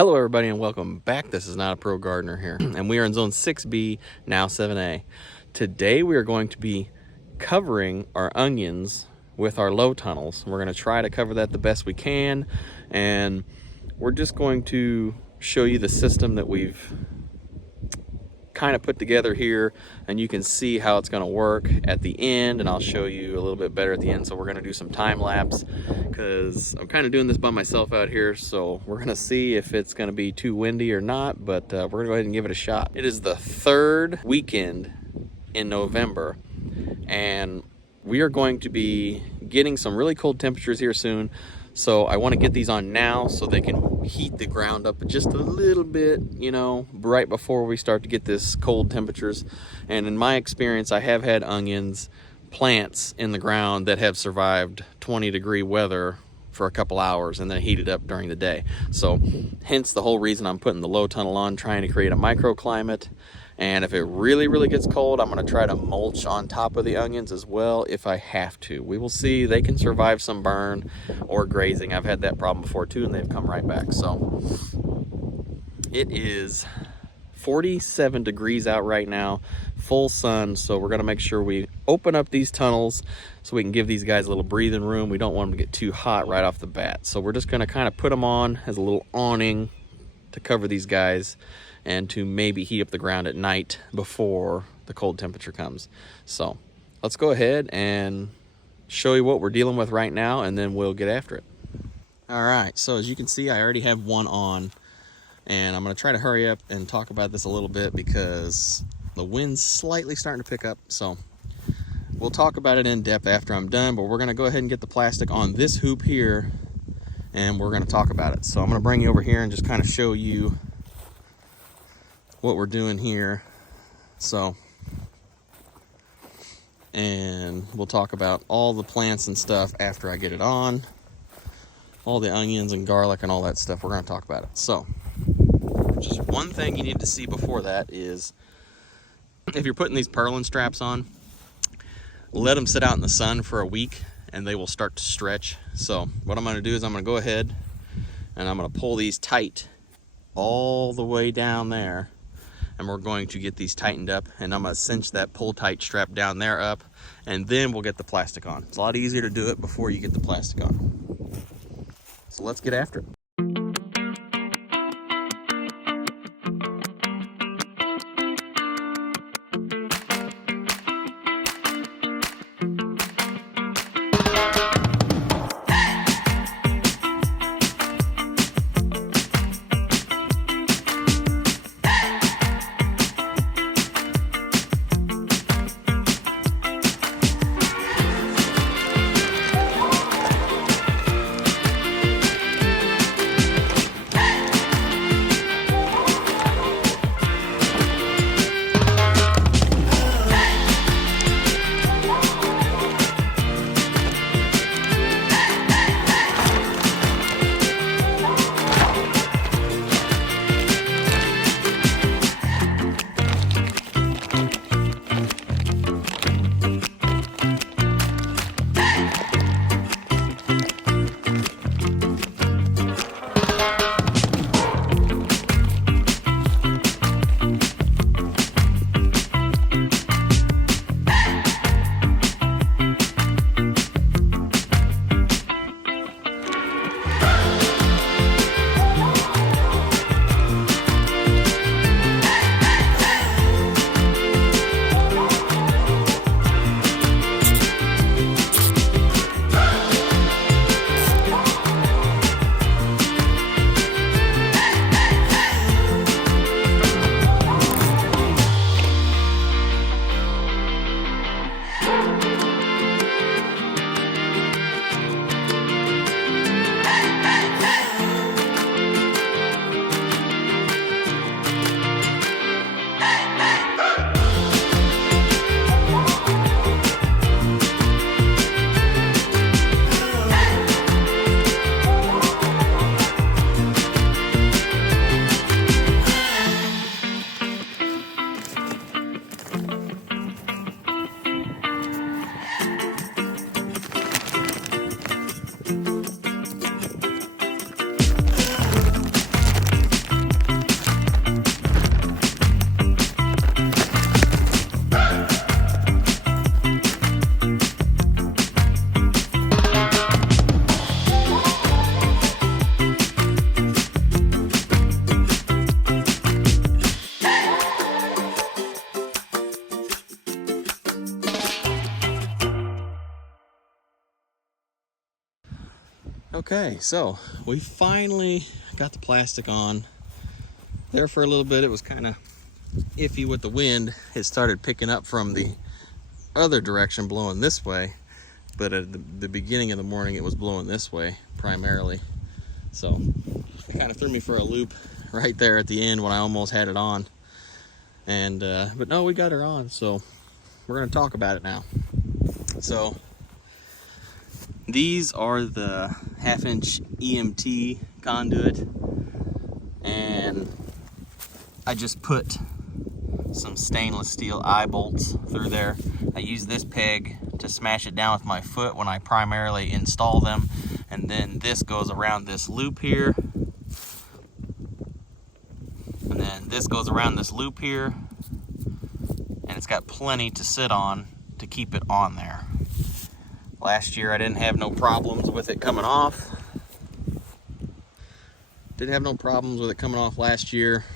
Hello everybody and welcome back. This is Not a Pro Gardener here, and we are in zone 6B, now 7A. Today we are going to be covering our onions with our low tunnels. We're going to try to cover that the best we can, and we're just going to show you the system that we've kind of put together here, and you can see how it's going to work at the end, and I'll show you a little bit better at the end. So we're going to do some time lapse because I'm kind of doing this by myself out here, so we're going to see if it's going to be too windy or not, but we're going to go ahead and give it a shot. It is the third weekend in November, and we are going to be getting some really cold temperatures here soon. So I want to get these on now so they can heat the ground up just a little bit, you know, right before we start to get this cold temperatures. And in my experience, I have had plants in the ground that have survived 20-degree weather for a couple hours and then heated up during the day. So hence the whole reason I'm putting the low tunnel on, trying to create a microclimate. And if it really gets cold, I'm going to try to mulch on top of the onions as well if I have to. We will see. They can survive some burn or grazing. I've had that problem before too, and they've come right back. So it is 47 degrees out right now, full sun. So we're going to make sure we open up these tunnels so we can give these guys a little breathing room. We don't want them to get too hot right off the bat. So we're just going to kind of put them on as a little awning to cover these guys and to maybe heat up the ground at night before the cold temperature comes. So let's go ahead and show you what we're dealing with right now, and then we'll get after it. All right, so as you can see, I already have one on, and I'm going to try to hurry up and talk about this a little bit because the wind's slightly starting to pick up. So we'll talk about it in depth after I'm done, but we're going to go ahead and get the plastic on this hoop here, and we're going to talk about it. So I'm going to bring you over here and just kind of show you what we're doing here. So, and we'll talk about all the plants and stuff after I get it on, all the onions and garlic and all that stuff. We're going to talk about it. So just one thing you need to see before that is, if you're putting these purlin straps on, let them sit out in the sun for a week and they will start to stretch. So what I'm going to do is I'm going to go ahead and I'm going to pull these tight all the way down there, and we're going to get these tightened up, and I'm going to cinch that pull tight strap down there up, and then we'll get the plastic on. It's a lot easier to do it before you get the plastic on. So let's get after it. Okay, so we finally got the plastic on. There for a little bit, it was kind of iffy with the wind. It started picking up from the other direction, blowing this way, but at the beginning of the morning it was blowing this way primarily. So it kind of threw me for a loop right there at the end when I almost had it on. And but no, we got her on, so we're going to talk about it now. So these are the 1/2-inch EMT conduit, and I just put some stainless steel eye bolts through there. I use this peg to smash it down with my foot when I primarily install them, and then this goes around this loop here, and then this goes around this loop here, and it's got plenty to sit on to keep it on there. Last year I didn't have no problems with it coming off. Didn't have no problems with it coming off last year.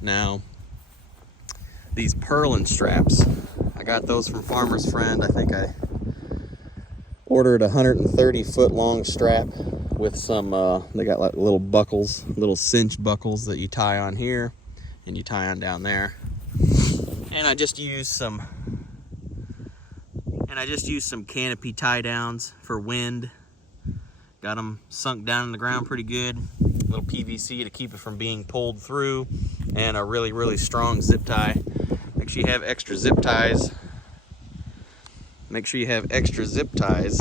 Now, these purlin straps, I got those from Farmer's Friend. I think I ordered a 130-foot long strap with some, they got like little buckles, little cinch buckles that you tie on here and you tie on down there. And I just used some canopy tie downs for wind. Got them sunk down in the ground pretty good. Little PVC to keep it from being pulled through, and a really, really strong zip tie. Make sure you have extra zip ties. Make sure you have extra zip ties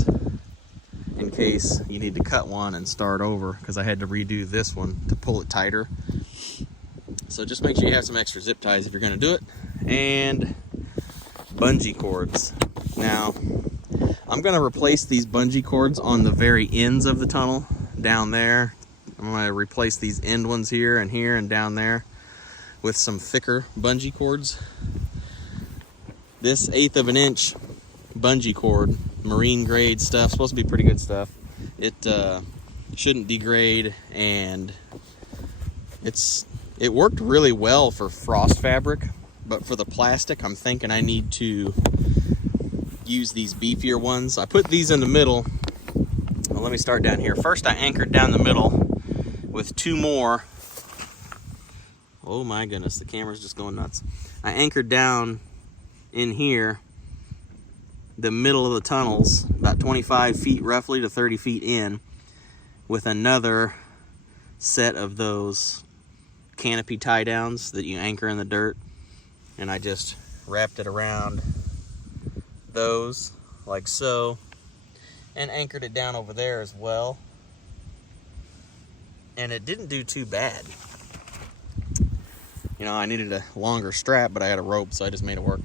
in case you need to cut one and start over, because I had to redo this one to pull it tighter. So just make sure you have some extra zip ties if you're going to do it. And bungee cords. Now, I'm going to replace these bungee cords on the very ends of the tunnel down there. I'm going to replace these end ones here and down there with some thicker bungee cords. This 1/8 of an inch bungee cord, marine grade stuff, supposed to be pretty good stuff. It shouldn't degrade, and it worked really well for frost fabric, but for the plastic I'm thinking I need to use these beefier ones. I put these in the middle. Well, let me start down here. First I anchored down the middle with 2 more. Oh my goodness, the camera's just going nuts. I anchored down in here, the middle of the tunnels, about 25 feet roughly to 30 feet in, with another set of those canopy tie downs that you anchor in the dirt. And I just wrapped it around those like so, and anchored it down over there as well. And it didn't do too bad. You know, I needed a longer strap, but I had a rope, so I just made it work.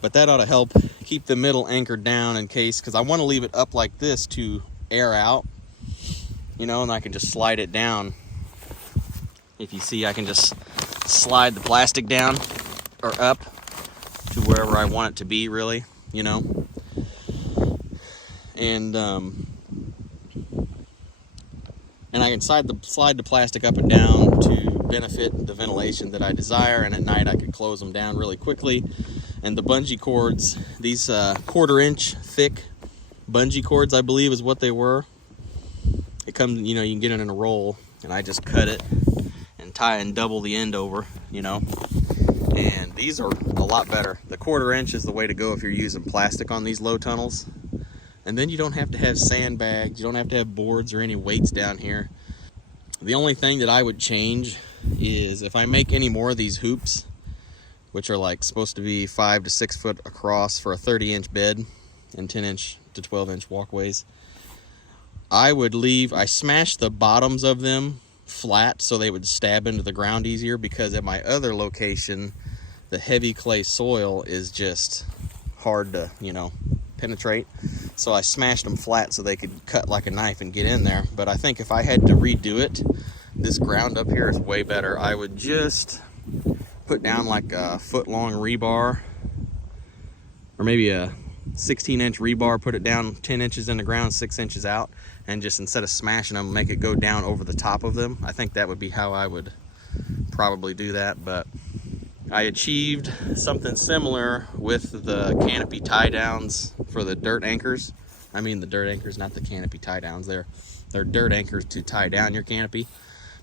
But that ought to help keep the middle anchored down in case, because I want to leave it up like this to air out, you know, and I can just slide it down. If you see, I can just slide the plastic down or up to wherever I want it to be, really, you know. And I can slide the plastic up and down to benefit the ventilation that I desire, and at night I could close them down really quickly. And the bungee cords, these 1/4 inch thick bungee cords, I believe is what they were. It comes, you know, you can get it in a roll, and I just cut it and tie and double the end over, you know. And these are a lot better. The 1/4 inch is the way to go if you're using plastic on these low tunnels. And then you don't have to have sandbags, you don't have to have boards or any weights down here. The only thing that I would change is if I make any more of these hoops, which are like supposed to be 5 to 6 foot across for a 30-inch bed and 10-inch to 12-inch walkways, I smashed the bottoms of them flat so they would stab into the ground easier, because at my other location, the heavy clay soil is just hard to, you know, penetrate. So I smashed them flat so they could cut like a knife and get in there. But I think if I had to redo it, this ground up here is way better. I would just put down like a 1-foot-long rebar, or maybe a 16-inch rebar, put it down 10 inches in the ground, 6 inches out, and just instead of smashing them, make it go down over the top of them. I think that would be how I would probably do that. But I achieved something similar with the canopy tie downs for the dirt anchors. I mean the dirt anchors, not the canopy tie downs. They're They're dirt anchors to tie down your canopy,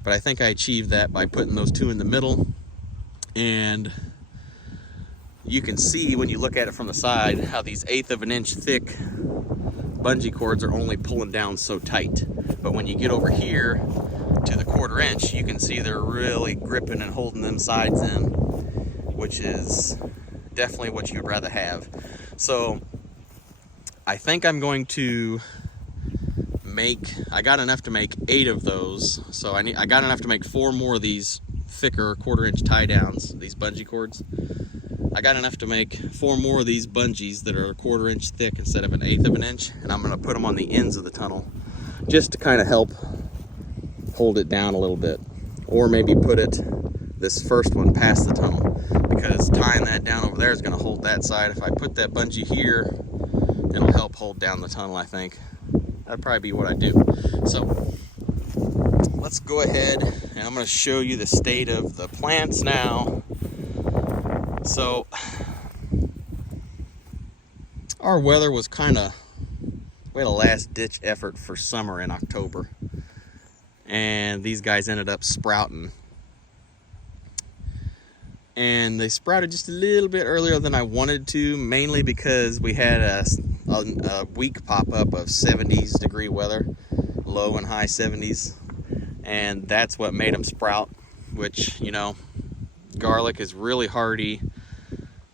but I think I achieved that by putting those two in the middle. And you can see when you look at it from the side how these 1/8 of an inch thick bungee cords are only pulling down so tight. But when you get over here to the 1/4 inch, you can see they're really gripping and holding them sides in, which is definitely what you'd rather have. So I think I'm going to I got enough to make 8 of those. So I got enough to make 4 more of these thicker 1/4 inch tie downs, these bungee cords. I got enough to make 4 more of these bungees that are 1/4 inch thick instead of an 1/8 of an inch, and I'm going to put them on the ends of the tunnel just to kind of help hold it down a little bit, or maybe put this first one past the tunnel, because tying that down over there is going to hold that side. If I put that bungee here, it'll help hold down the tunnel. I think that'd probably be what I do. So let's go ahead and I'm going to show you the state of the plants now. So our weather was we had a last ditch effort for summer in October, and these guys ended up sprouting, and they sprouted just a little bit earlier than I wanted to, mainly because we had a week pop up of 70s degree weather, low and high 70s, and that's what made them sprout, which, you know, garlic is really hardy,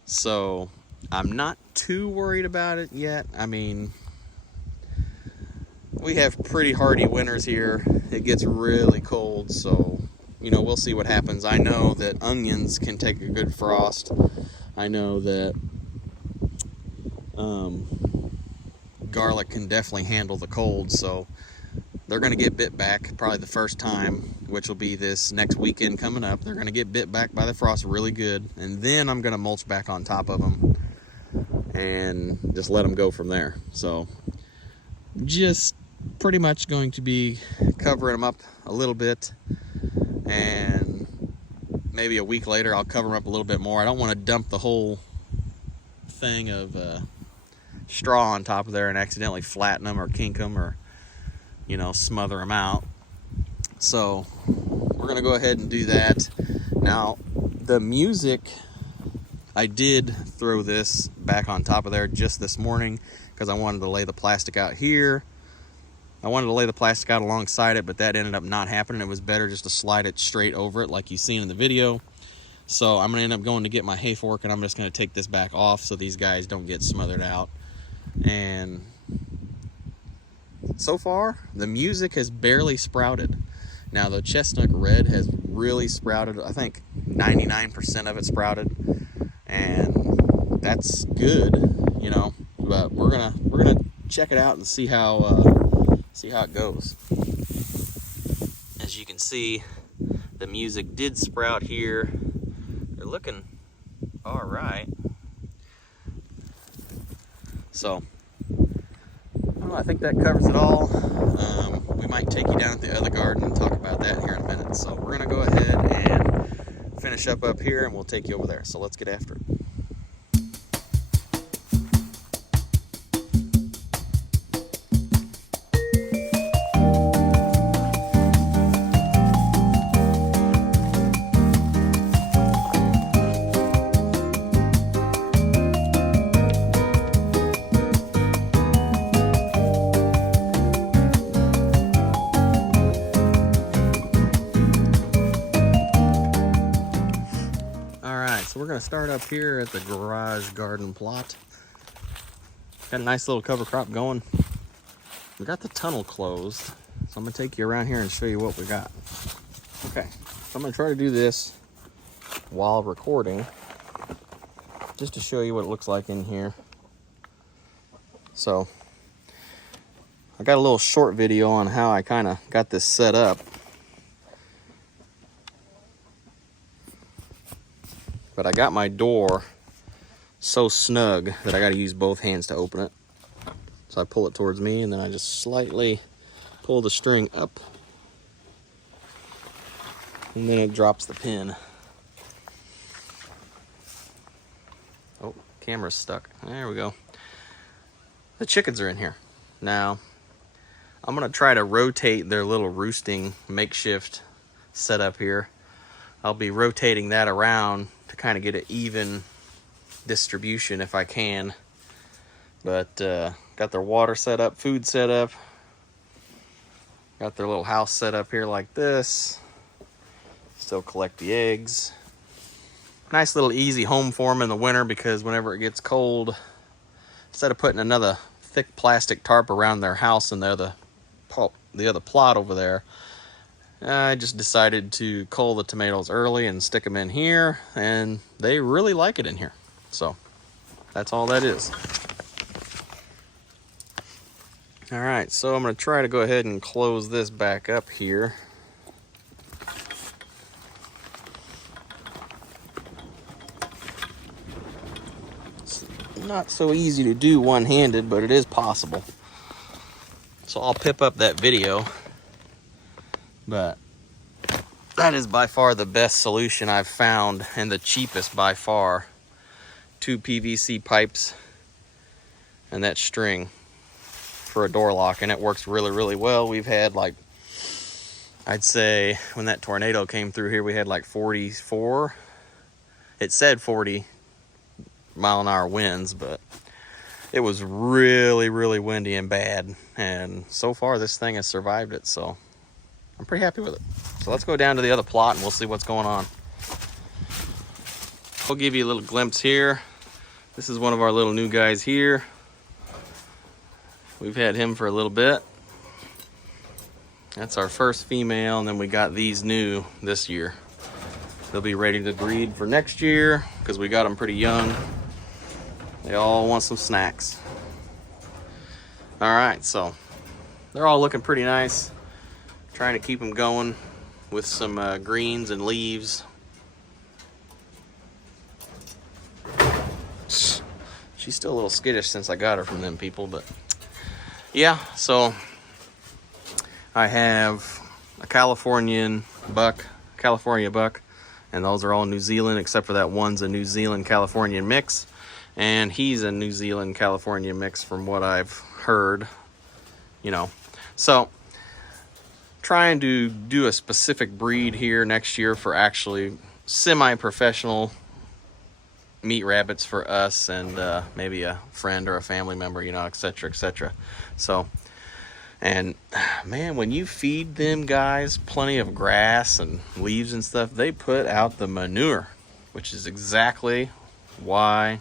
so I'm not too worried about it yet. I mean, we have pretty hardy winters here. It gets really cold, so, you know, we'll see what happens. I know that onions can take a good frost. I know that garlic can definitely handle the cold, so they're going to get bit back probably the first time, which will be this next weekend coming up. They're going to get bit back by the frost really good, and then I'm going to mulch back on top of them and just let them go from there. So just pretty much going to be covering them up a little bit, and maybe a week later I'll cover them up a little bit more. I don't want to dump the whole thing of straw on top of there and accidentally flatten them or kink them or, you know, smother them out. So we're gonna go ahead and do that. Now the music, I did throw this back on top of there just this morning because I wanted to lay the plastic out here. I wanted to lay the plastic out alongside it, but that ended up not happening. It was better just to slide it straight over it like you've seen in the video. So I'm gonna end up going to get my hay fork, and I'm just gonna take this back off so these guys don't get smothered out. And so far, the music has barely sprouted. Now the chestnut red has really sprouted. I think 99% of it sprouted, and that's good, you know. But we're gonna check it out and see how it goes. As you can see, the music did sprout here. They're looking all right. So I think that covers it all. We might take you down to the other garden and talk about that here in a minute. So we're gonna go ahead and finish up here, and we'll take you over there. So let's get after it. So we're going to start up here at the garage garden plot. Got a nice little cover crop going. We got the tunnel closed, so I'm going to take you around here and show you what we got. Okay, so I'm going to try to do this while recording, just to show you what it looks like in here. So I got a little short video on how I kind of got this set up. But I got my door so snug that I got to use both hands to open it. So I pull it towards me, and then I just slightly pull the string up, and then it drops the pin. Oh, camera's stuck. There we go. The chickens are in here. Now, I'm gonna try to rotate their little roosting makeshift setup here. I'll be rotating that around to kind of get an even distribution if I can. But got their water set up, food set up. Got their little house set up here like this. Still collect the eggs. Nice little easy home for them in the winter, because whenever it gets cold, instead of putting another thick plastic tarp around their house and the other plot over there, I just decided to cull the tomatoes early and stick them in here, and they really like it in here. So that's all that is. All right, so I'm going to try to go ahead and close this back up here. It's not so easy to do one-handed, but it is possible. So I'll pip up that video, but that is by far the best solution I've found, and the cheapest by far. 2 PVC pipes and that string for a door lock, and it works really, really well. We've had, like, I'd say when that tornado came through here, we had like 44. It said 40 mile an hour winds, but it was really, really windy and bad. And so far, this thing has survived it, so I'm pretty happy with it. So let's go down to the other plot and we'll see what's going on. I'll give you a little glimpse here. This is one of our little new guys here. We've had him for a little bit. That's our first female, and then we got these new this year. They'll be ready to breed for next year because we got them pretty young. They all want some snacks. All right, so they're all looking pretty nice. Trying to keep them going with some greens and leaves. She's still a little skittish since I got her from them people, but yeah, so I have a California buck, and those are all New Zealand, except for that one's a New Zealand Californian mix, and he's a New Zealand California mix from what I've heard, you know. So trying to do a specific breed here next year for actually semi-professional meat rabbits for us and maybe a friend or a family member, you know, etc., etc. So, and man, when you feed them guys plenty of grass and leaves and stuff, they put out the manure, which is exactly why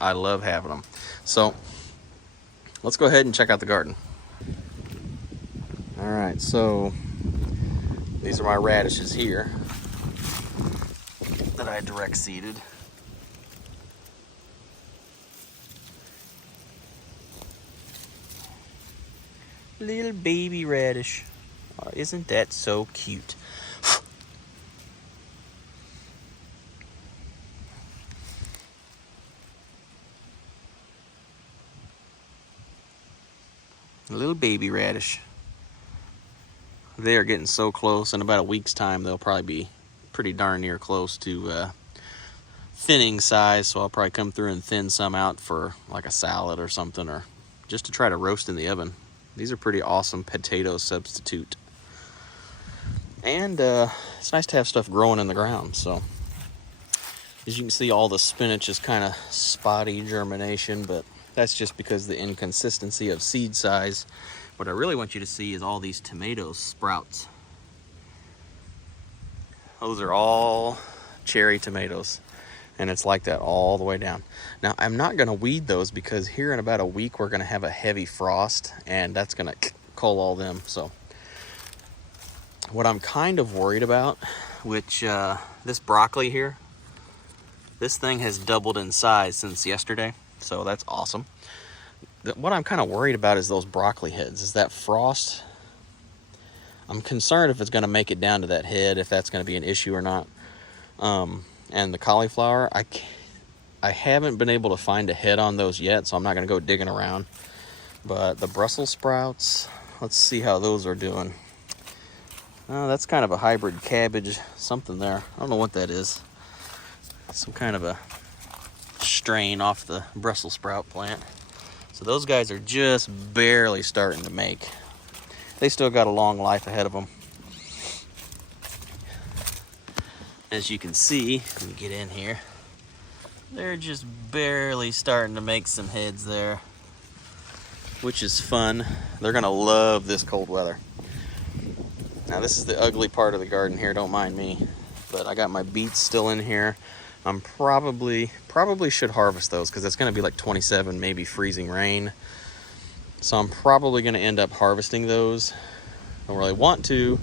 I love having them. So let's go ahead and check out the garden. All right, so these are my radishes here that I direct seeded. Little baby radish. Oh, isn't that so cute? A little baby radish. They are getting so close. In about a week's time, they'll probably be pretty darn near close to thinning size. So I'll probably come through and thin some out for like a salad or something, or just to try to roast in the oven. These are pretty awesome potato substitute. And it's nice to have stuff growing in the ground. So as you can see, all the spinach is kind of spotty germination, but that's just because of the inconsistency of seed size. What I really want you to see is all these tomato sprouts. Those are all cherry tomatoes, and it's like that all the way down. Now, I'm not going to weed those because here in about a week we're going to have a heavy frost, and that's going to cull all them. So what I'm kind of worried about, which this broccoli here, this thing has doubled in size since yesterday, so that's awesome. What I'm kind of worried about is those broccoli heads. Is that frost? I'm concerned if it's going to make it down to that head, if that's going to be an issue or not. And the cauliflower, I haven't been able to find a head on those yet, so I'm not going to go digging around. But the Brussels sprouts, let's see how those are doing. That's kind of a hybrid cabbage, something there. I don't know what that is. Some kind of a strain off the Brussels sprout plant. So those guys are just barely starting to make. they still got a long life ahead of them. As you can see, let me get in here, they're just barely starting to make some heads there, which is fun. They're gonna love this cold weather. Now this is the ugly part of the garden here, don't mind me, but I got my beets still in here. I'm probably should harvest those because it's gonna be like 27, maybe freezing rain. So I'm probably gonna end up harvesting those. I don't really want to,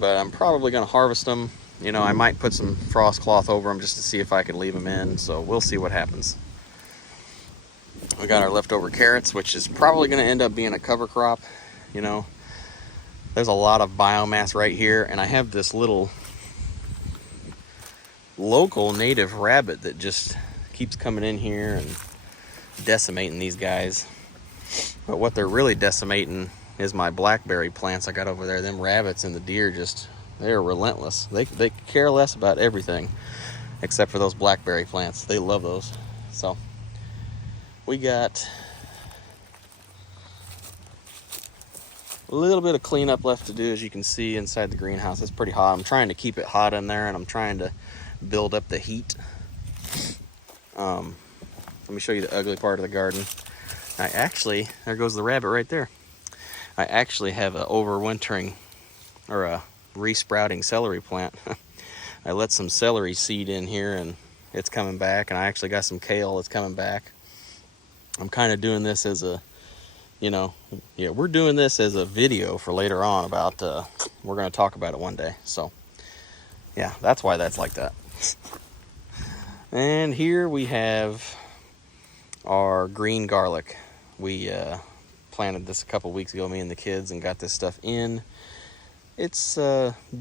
but I'm probably gonna harvest them. You know, I might put some frost cloth over them just to see if I can leave them in, so we'll see what happens. We got our leftover carrots, which is probably gonna end up being a cover crop. You know, there's a lot of biomass right here, and I have this little local native rabbit that just keeps coming in here and decimating these guys. But what they're really decimating is my blackberry plants I got over there. Them rabbits and the deer they're relentless. They care less about everything except for those blackberry plants. They love those. So we got a little bit of cleanup left to do. As you can see inside the greenhouse, it's pretty hot. I'm trying to keep it hot in there, and I'm trying to build up the heat. Let me show you the ugly part of the garden. There goes the rabbit right there. I actually have a overwintering or a resprouting celery plant. I let some celery seed in here and it's coming back, and I actually got some kale that's coming back. I'm kind of doing this as a, we're doing this as a video for later on about, we're going to talk about it one day. So yeah, that's why that's like that. And here we have our green garlic. We planted this a couple weeks ago, me and the kids, and got this stuff in. It's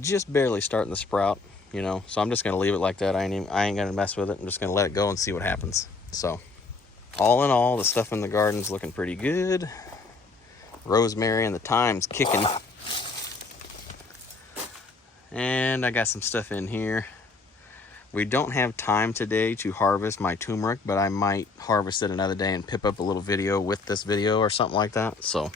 just barely starting to sprout, so I'm just going to leave it like that. I ain't going to mess with it. I'm just going to let it go and see what happens. So all in all, the stuff in the garden's looking pretty good. Rosemary and the thyme's kicking. And I got some stuff in here. We don't have time today to harvest my turmeric, but I might harvest it another day and pip up a little video with this video or something like that. So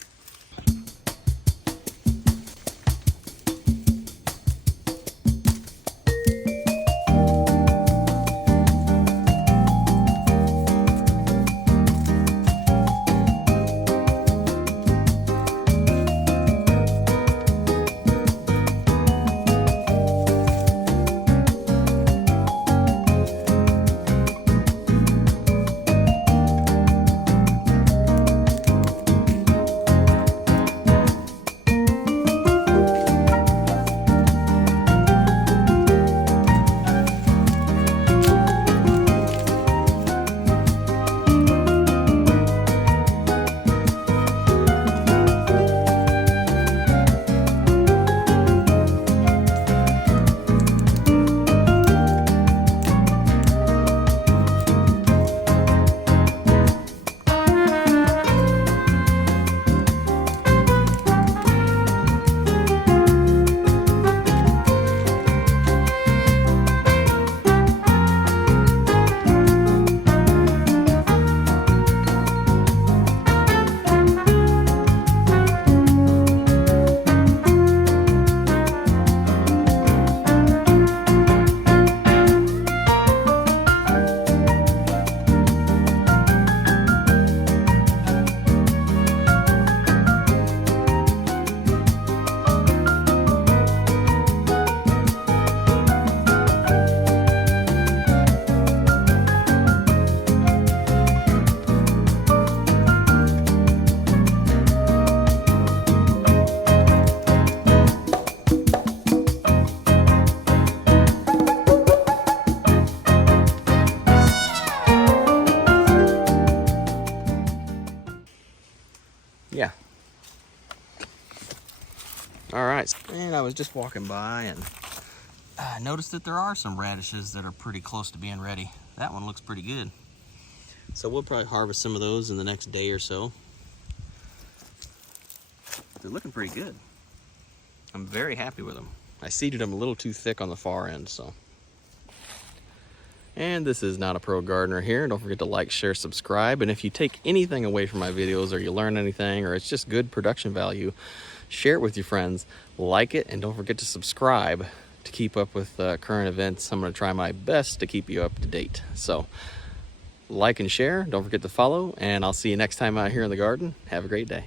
yeah. All right, and I was just walking by and I noticed that there are some radishes that are pretty close to being ready. That one looks pretty good. So we'll probably harvest some of those in the next day or so. They're looking pretty good. I'm very happy with them. I seeded them a little too thick on the far end, so. And this is Not a Pro Gardener here. Don't forget to like, share, subscribe. And if you take anything away from my videos, or you learn anything, or it's just good production value, share it with your friends, like it, and don't forget to subscribe to keep up with current events. I'm going to try my best to keep you up to date. So like and share, don't forget to follow, and I'll see you next time out here in the garden. Have a great day.